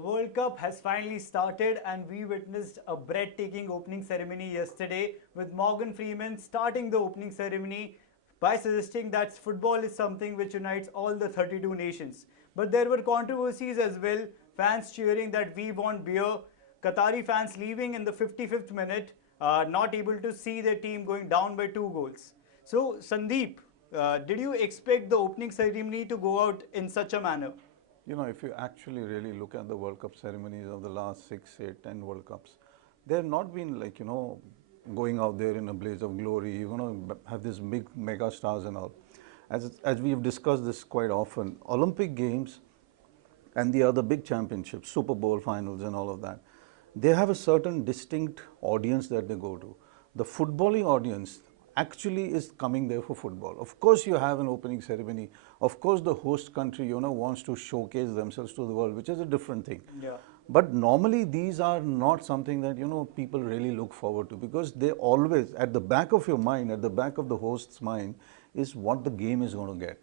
World Cup has finally started and we witnessed a breathtaking opening ceremony yesterday with Morgan Freeman starting the opening ceremony by suggesting that football is something which unites all the 32 nations. But there were controversies as well, fans cheering that we want beer, Qatari fans leaving in the 55th minute, not able to see their team going down by 2 goals. So Sandeep, did you expect the opening ceremony to go out in such a manner? You know, if you actually really look at the World Cup ceremonies of the last 6, 8, 10 World Cups, they have not been like, going out there in a blaze of glory, have these big mega stars and all. As we've discussed this quite often, Olympic Games and the other big championships, Super Bowl finals and all of that, they have a certain distinct audience that they go to. The footballing audience actually is coming there for football. Of course you have an opening ceremony. Of course the host country, wants to showcase themselves to the world, which is a different thing. Yeah. But normally these are not something that, people really look forward to, because they always, at the back of your mind, at the back of the host's mind, is what the game is going to get,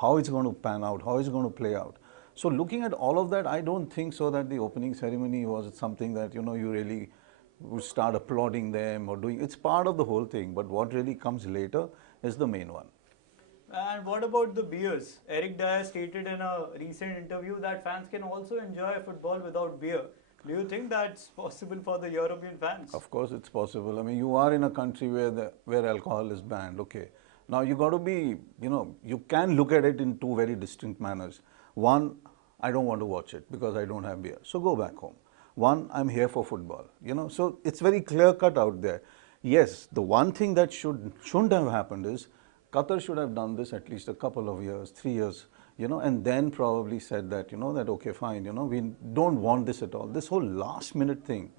how it's going to pan out, how it's going to play out. So looking at all of that, I don't think so that the opening ceremony was something that, you really would start applauding them or doing. It's part of the whole thing, but what really comes later is the main one. And what about the beers? Eric Dyer stated in a recent interview that fans can also enjoy football without beer. Do you think that's possible for the European fans? Of course it's possible. I mean, you are in a country where alcohol is banned, okay. Now you got to be, you can look at it in two very distinct manners. One, I don't want to watch it because I don't have beer, so go back home. One, I'm here for football, so it's very clear cut out there. Yes, the one thing that shouldn't have happened is Qatar should have done this at least a couple of years, 3 years, and then probably said that, that okay, fine, we don't want this at all. This whole last minute thing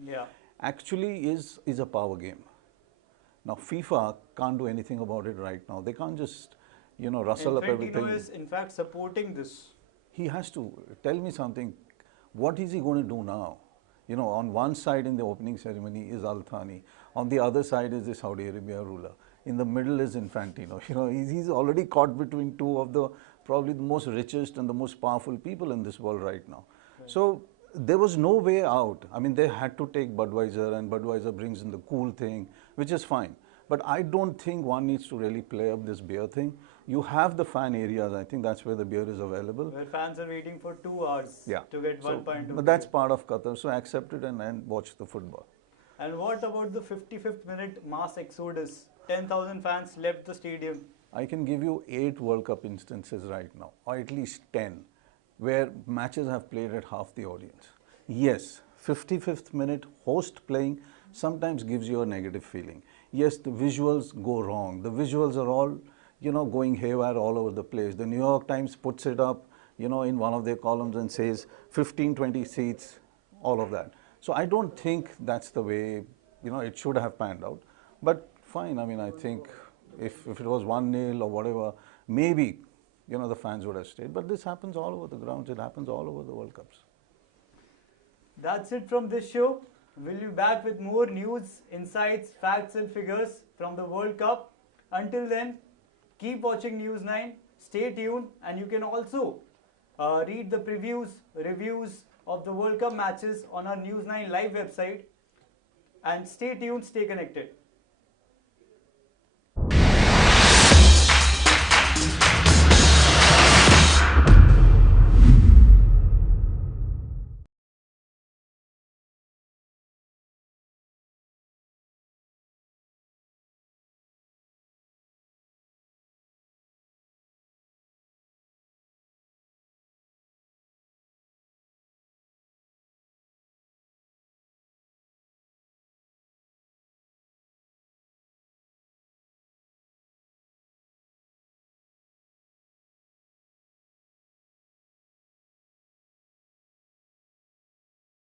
actually is a power game. Now FIFA can't do anything about it right now. They can't just, rustle up everything. Infantino is in fact supporting this. He has to. Tell me something. What is he going to do now? On one side in the opening ceremony is Al Thani. On the other side is the Saudi Arabia ruler. In the middle is Infantino. He's already caught between two of the probably the most richest and the most powerful people in this world right now. Right. So there was no way out. I mean, they had to take Budweiser, and Budweiser brings in the cool thing, which is fine. But I don't think one needs to really play up this beer thing. You have the fan areas. I think that's where the beer is available. Where fans are waiting for 2 hours to get 1 pint of beer. But that's part of Qatar, so accept it and watch the football. And what about the 55th minute mass exodus? 10,000 fans left the stadium. I can give you 8 World Cup instances right now, or at least 10, where matches have played at half the audience. Yes, 55th minute host playing sometimes gives you a negative feeling. Yes, the visuals go wrong. The visuals are all, going haywire all over the place. The New York Times puts it up, in one of their columns and says 15, 20 seats, all of that. So I don't think that's the way, it should have panned out. But fine, I mean, I think if it was 1-0 or whatever, maybe, the fans would have stayed. But this happens all over the grounds. It happens all over the World Cups. That's it from this show. We'll be back with more news, insights, facts and figures from the World Cup. Until then, keep watching News 9, stay tuned, and you can also read the previews, reviews of the World Cup matches on our News 9 live website. And stay tuned, stay connected.